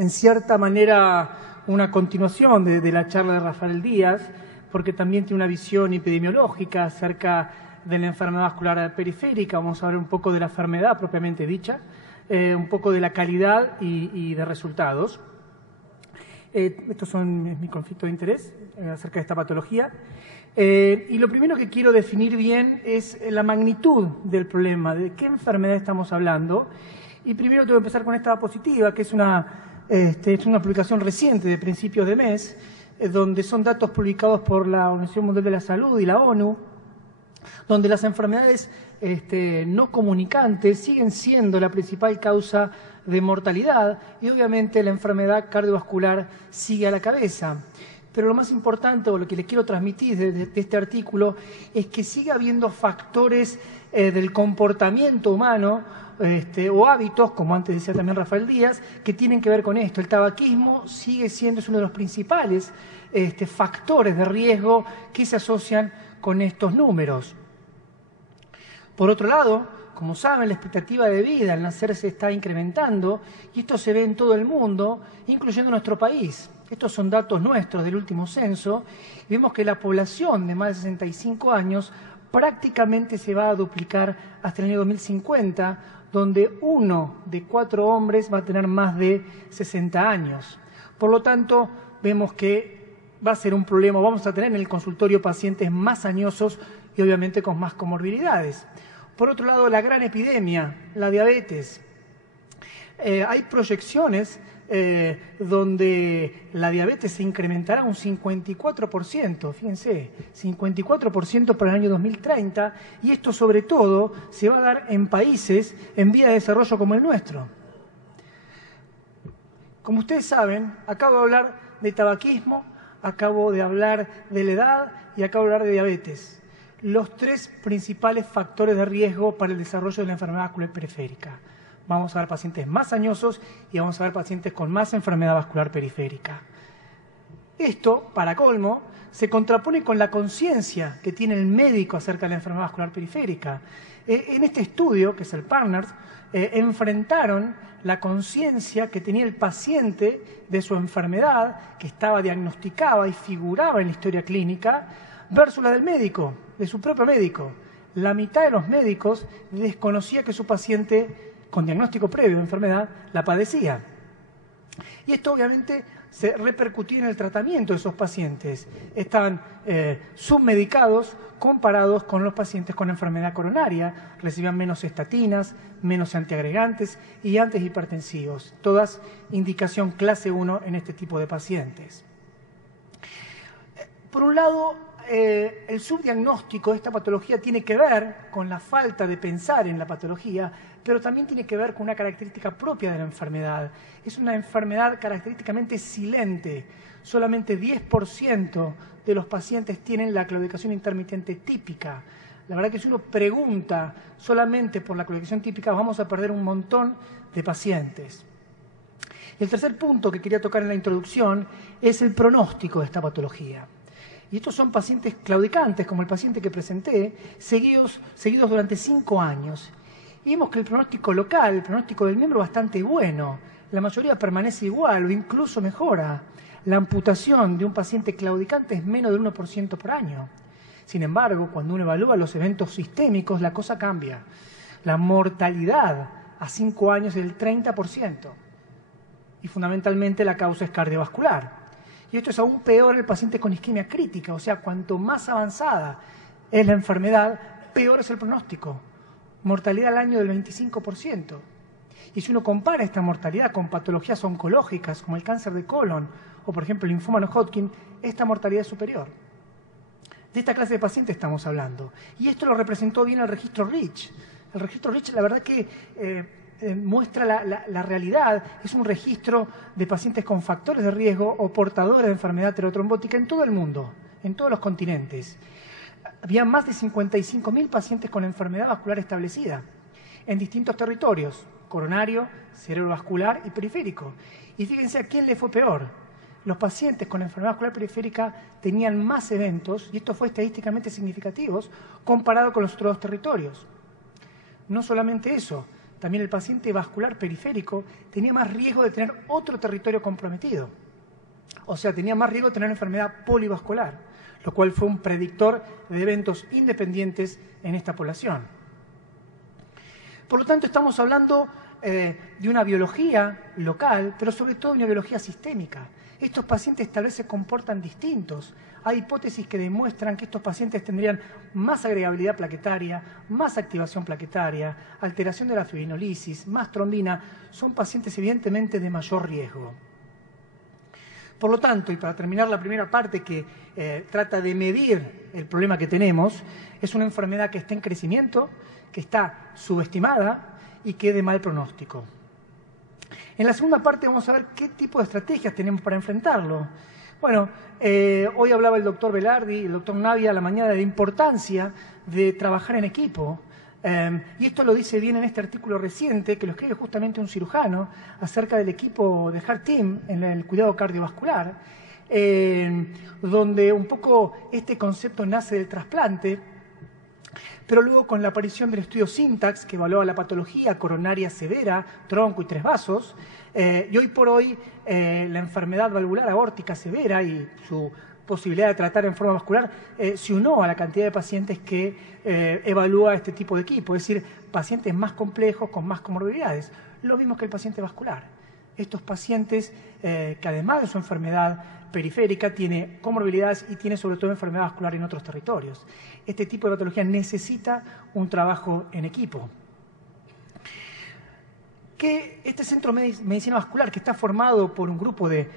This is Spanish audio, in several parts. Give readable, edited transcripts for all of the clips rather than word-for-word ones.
En cierta manera una continuación de la charla de Rafael Díaz, porque también tiene una visión epidemiológica acerca de la enfermedad vascular periférica. Vamos a hablar un poco de la enfermedad propiamente dicha, un poco de la calidad y de resultados. Estos son mi conflicto de interés acerca de esta patología. Y lo primero que quiero definir bien es la magnitud del problema, de qué enfermedad estamos hablando. Y primero tengo que empezar con esta diapositiva, que es una publicación reciente de principios de mes, donde son datos publicados por la Organización Mundial de la Salud y la ONU, donde las enfermedades no comunicantes siguen siendo la principal causa de mortalidad y obviamente la enfermedad cardiovascular sigue a la cabeza. Pero lo más importante, o lo que les quiero transmitir de este artículo, es que sigue habiendo factores del comportamiento humano o hábitos, como antes decía también Rafael Díaz, que tienen que ver con esto. El tabaquismo es uno de los principales factores de riesgo que se asocian con estos números. Por otro lado, como saben, la expectativa de vida al nacer se está incrementando y esto se ve en todo el mundo, incluyendo nuestro país. Estos son datos nuestros del último censo y vemos que la población de más de 65 años prácticamente se va a duplicar hasta el año 2050, donde 1 de 4 hombres va a tener más de 60 años. Por lo tanto, vemos que va a ser un problema. Vamos a tener en el consultorio pacientes más añosos y obviamente con más comorbilidades. Por otro lado, la gran epidemia, la diabetes. Hay proyecciones donde la diabetes se incrementará un 54%, fíjense, 54% para el año 2030, y esto sobre todo se va a dar en países en vía de desarrollo como el nuestro. Como ustedes saben, acabo de hablar de tabaquismo, acabo de hablar de la edad y acabo de hablar de diabetes. Los 3 principales factores de riesgo para el desarrollo de la enfermedad vascular periférica. Vamos a ver pacientes más añosos y vamos a ver pacientes con más enfermedad vascular periférica. Esto, para colmo, se contrapone con la conciencia que tiene el médico acerca de la enfermedad vascular periférica. En este estudio, que es el Partners, enfrentaron la conciencia que tenía el paciente de su enfermedad, que estaba diagnosticada y figuraba en la historia clínica, versus la del médico, de su propio médico. La mitad de los médicos desconocía que su paciente con diagnóstico previo de enfermedad la padecía. Y esto obviamente se repercutía en el tratamiento de esos pacientes. Estaban submedicados comparados con los pacientes con enfermedad coronaria, recibían menos estatinas, menos antiagregantes y antihipertensivos, todas indicación clase 1 en este tipo de pacientes. Por un lado, el subdiagnóstico de esta patología tiene que ver con la falta de pensar en la patología, pero también tiene que ver con una característica propia de la enfermedad. Es una enfermedad característicamente silente. Solamente 10% de los pacientes tienen la claudicación intermitente típica. La verdad que si uno pregunta solamente por la claudicación típica, vamos a perder un montón de pacientes. El tercer punto que quería tocar en la introducción es el pronóstico de esta patología. Y estos son pacientes claudicantes, como el paciente que presenté, seguidos durante 5 años. Y vemos que el pronóstico local, el pronóstico del miembro, es bastante bueno. La mayoría permanece igual o incluso mejora. La amputación de un paciente claudicante es menos del 1% por año. Sin embargo, cuando uno evalúa los eventos sistémicos, la cosa cambia. La mortalidad a 5 años es del 30%. Y fundamentalmente la causa es cardiovascular. Y esto es aún peor en el paciente con isquemia crítica, o sea, cuanto más avanzada es la enfermedad, peor es el pronóstico. Mortalidad al año del 25%. Y si uno compara esta mortalidad con patologías oncológicas como el cáncer de colon o, por ejemplo, el linfoma no-Hodgkin, esta mortalidad es superior. De esta clase de pacientes estamos hablando. Y esto lo representó bien el registro REACH. El registro REACH, la verdad que muestra la realidad. Es un registro de pacientes con factores de riesgo o portadores de enfermedad aterotrombótica en todo el mundo, en todos los continentes. Había más de 55.000 pacientes con enfermedad vascular establecida en distintos territorios, coronario, cerebrovascular y periférico. Y fíjense a quién le fue peor. Los pacientes con enfermedad vascular periférica tenían más eventos, y esto fue estadísticamente significativo, comparado con los otros 2 territorios. No solamente eso, también el paciente vascular periférico tenía más riesgo de tener otro territorio comprometido. O sea, tenía más riesgo de tener enfermedad polivascular, lo cual fue un predictor de eventos independientes en esta población. Por lo tanto, estamos hablando de una biología local, pero sobre todo de una biología sistémica. Estos pacientes tal vez se comportan distintos. Hay hipótesis que demuestran que estos pacientes tendrían más agregabilidad plaquetaria, más activación plaquetaria, alteración de la fibrinolisis, más trombina. Son pacientes evidentemente de mayor riesgo. Por lo tanto, y para terminar la primera parte que trata de medir el problema que tenemos, es una enfermedad que está en crecimiento, que está subestimada y que es de mal pronóstico. En la segunda parte vamos a ver qué tipo de estrategias tenemos para enfrentarlo. Bueno, hoy hablaba el doctor Velardi y el doctor Navia a la mañana de la importancia de trabajar en equipo. Y esto lo dice bien en este artículo reciente, que lo escribe justamente un cirujano, acerca del equipo de Heart Team en el cuidado cardiovascular, donde un poco este concepto nace del trasplante, pero luego con la aparición del estudio Syntax, que evaluaba la patología coronaria severa, tronco y 3 vasos, y hoy por hoy la enfermedad valvular aórtica severa y su posibilidad de tratar en forma vascular se unió a la cantidad de pacientes que evalúa este tipo de equipo, es decir, pacientes más complejos con más comorbilidades, lo mismo que el paciente vascular. Estos pacientes que además de su enfermedad periférica tiene comorbilidades y tiene sobre todo enfermedad vascular en otros territorios. Este tipo de patología necesita un trabajo en equipo. Que este centro de medicina vascular, que está formado por un grupo de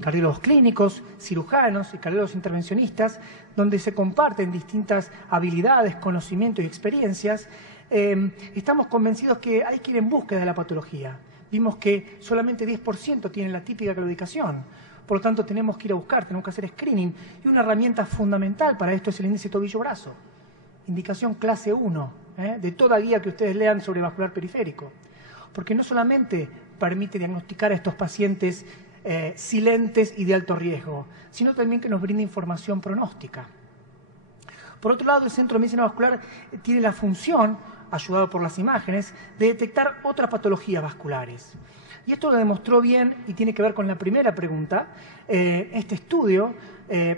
cardiólogos clínicos, cirujanos y cardiólogos intervencionistas, donde se comparten distintas habilidades, conocimientos y experiencias, estamos convencidos que hay que ir en búsqueda de la patología. Vimos que solamente 10% tienen la típica claudicación. Por lo tanto, tenemos que ir a buscar, tenemos que hacer screening. Y una herramienta fundamental para esto es el índice tobillo-brazo. Indicación clase 1, de toda guía que ustedes lean sobre vascular periférico. Porque no solamente permite diagnosticar a estos pacientes silentes y de alto riesgo, sino también que nos brinda información pronóstica. Por otro lado, el Centro de Medicina Vascular tiene la función, ayudado por las imágenes, de detectar otras patologías vasculares. Y esto lo demostró bien y tiene que ver con la primera pregunta, este estudio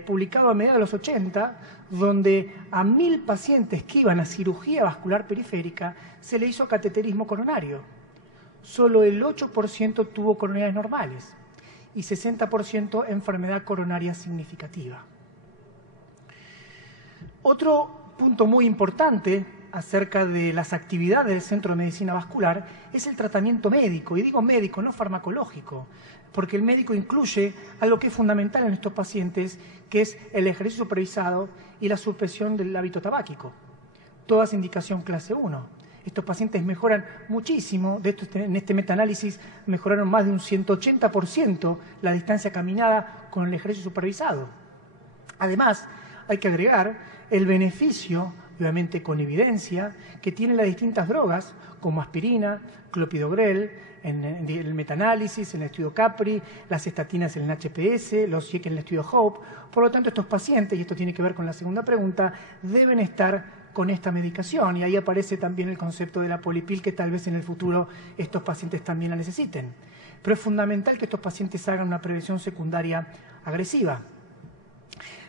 publicado a mediados de los 80, donde a 1000 pacientes que iban a cirugía vascular periférica se le hizo cateterismo coronario. Solo el 8% tuvo coronarias normales y 60% enfermedad coronaria significativa. Otro punto muy importante acerca de las actividades del Centro de Medicina Vascular es el tratamiento médico, y digo médico, no farmacológico, porque el médico incluye algo que es fundamental en estos pacientes, que es el ejercicio supervisado y la suspensión del hábito tabáquico. Todas indicación clase 1. Estos pacientes mejoran muchísimo, en este metaanálisis mejoraron más de un 180% la distancia caminada con el ejercicio supervisado. Además, hay que agregar el beneficio, obviamente con evidencia, que tienen las distintas drogas, como aspirina, clopidogrel, en el metaanálisis, en el estudio CAPRI, las estatinas en el HPS, los CIEC en el estudio HOPE. Por lo tanto, estos pacientes, y esto tiene que ver con la segunda pregunta, deben estar con esta medicación, y ahí aparece también el concepto de la polipil, que tal vez en el futuro estos pacientes también la necesiten. Pero es fundamental que estos pacientes hagan una prevención secundaria agresiva.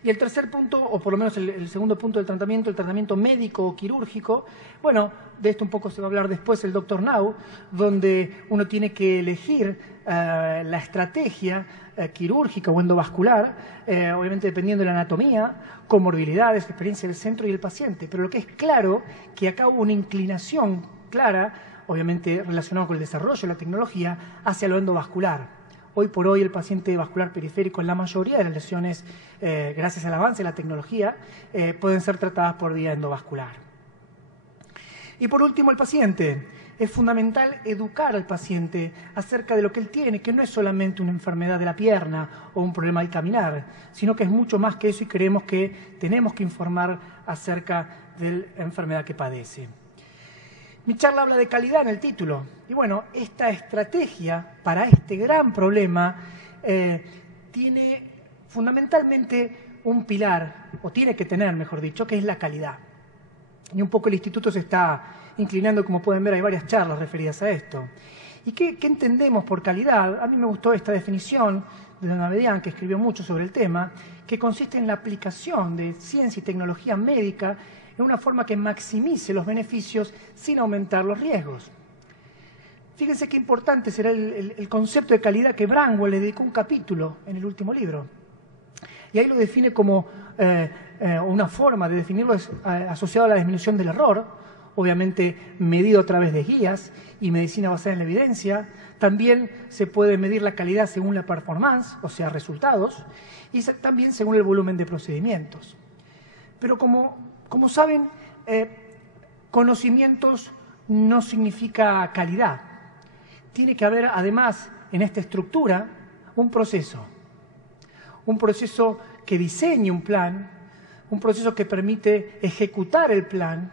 Y el tercer punto, o por lo menos el segundo punto del tratamiento, el tratamiento médico o quirúrgico, bueno, de esto un poco se va a hablar después el doctor Nau, donde uno tiene que elegir la estrategia quirúrgica o endovascular, obviamente dependiendo de la anatomía, comorbilidades, experiencia del centro y el paciente. Pero lo que es claro, que acá hubo una inclinación clara, obviamente relacionada con el desarrollo de la tecnología, hacia lo endovascular. Hoy por hoy el paciente vascular periférico, en la mayoría de las lesiones, gracias al avance de la tecnología, pueden ser tratadas por vía endovascular. Y por último, el paciente. Es fundamental educar al paciente acerca de lo que él tiene, que no es solamente una enfermedad de la pierna o un problema al caminar, sino que es mucho más que eso, y creemos que tenemos que informar acerca de la enfermedad que padece. Mi charla habla de calidad en el título. Y bueno, esta estrategia para este gran problema tiene fundamentalmente un pilar, o tiene que tener, mejor dicho, que es la calidad. Y un poco el instituto se está inclinando, como pueden ver, hay varias charlas referidas a esto. ¿Y qué entendemos por calidad? A mí me gustó esta definición de Don Abedian, que escribió mucho sobre el tema, que consiste en la aplicación de ciencia y tecnología médica en una forma que maximice los beneficios sin aumentar los riesgos. Fíjense qué importante será el concepto de calidad que Bramwell le dedicó un capítulo en el último libro. Y ahí lo define como una forma de definirlo asociado a la disminución del error, obviamente medido a través de guías y medicina basada en la evidencia. También se puede medir la calidad según la performance, o sea, resultados, y también según el volumen de procedimientos. Pero como saben, conocimientos no significa calidad. Tiene que haber, además, en esta estructura, un proceso que diseñe un plan, un proceso que permite ejecutar el plan,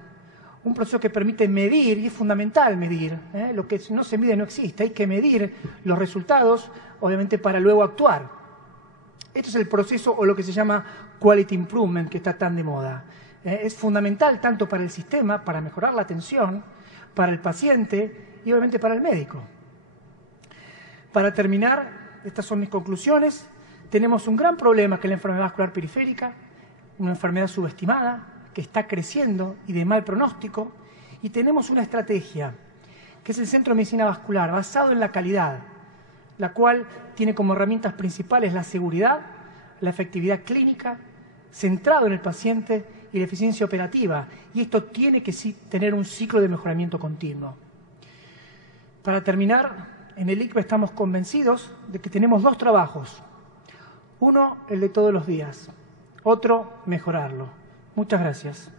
un proceso que permite medir, y es fundamental medir, lo que no se mide no existe, hay que medir los resultados, obviamente, para luego actuar. Esto es el proceso o lo que se llama quality improvement, que está tan de moda. Es fundamental tanto para el sistema, para mejorar la atención, para el paciente y obviamente para el médico. Para terminar, estas son mis conclusiones. Tenemos un gran problema que es la enfermedad vascular periférica, una enfermedad subestimada, que está creciendo y de mal pronóstico, y tenemos una estrategia, que es el Centro de Medicina Vascular, basado en la calidad, la cual tiene como herramientas principales la seguridad, la efectividad clínica, centrado en el paciente y la eficiencia operativa, y esto tiene que sí tener un ciclo de mejoramiento continuo. Para terminar, en el ICBA estamos convencidos de que tenemos dos trabajos. Uno, el de todos los días. Otro, mejorarlo. Muchas gracias.